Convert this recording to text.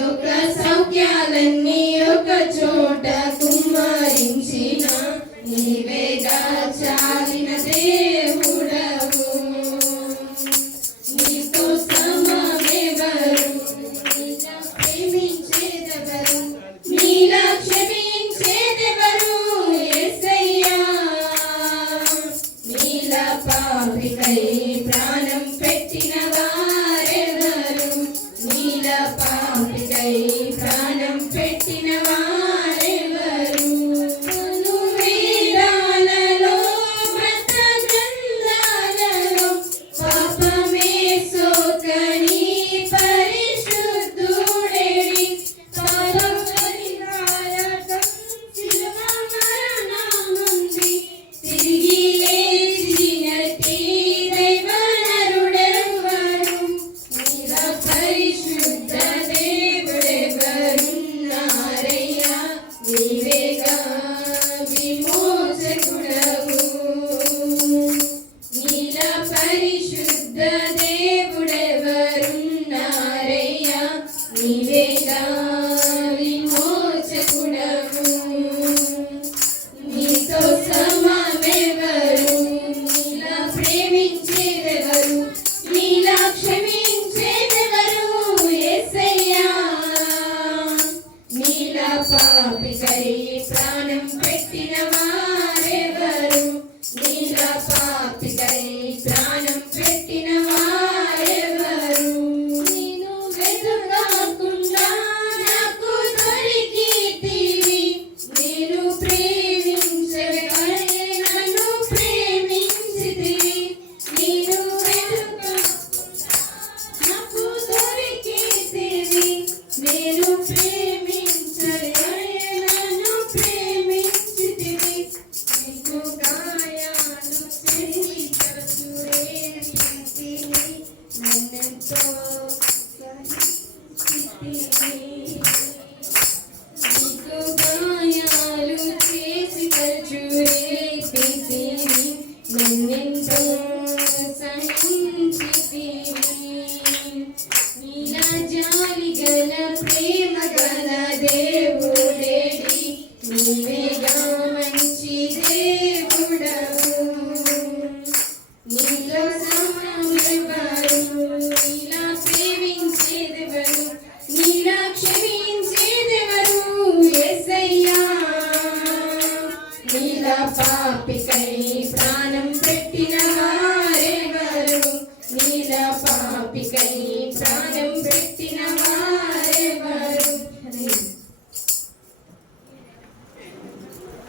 యొక్క సౌఖ్యాలన్నీ ఒక చోట కుమ్మరించిన నీవేగా చాలిన దేవుడవు. నీతో సమమెవరు? నీలా ప్రేమించేదెవరు? నీలా క్షమించేదెవరు? ఎస్సయ్యా నీలా పాపికై ప్రాణం పెట్టినవా? ప్రాణం పెట్టిన పరిశుద్ధ దేవుడెవరున్నారయ్యా? నీవేగా విమోచకుడవు నీతో సమమెవరు? నీలా ప్రేమించేదెవరు? నీలా క్షమించేదెవరు? యేసయ్యా నీలా పాపికై ప్రాణం Mental. పాపికై ప్రాణ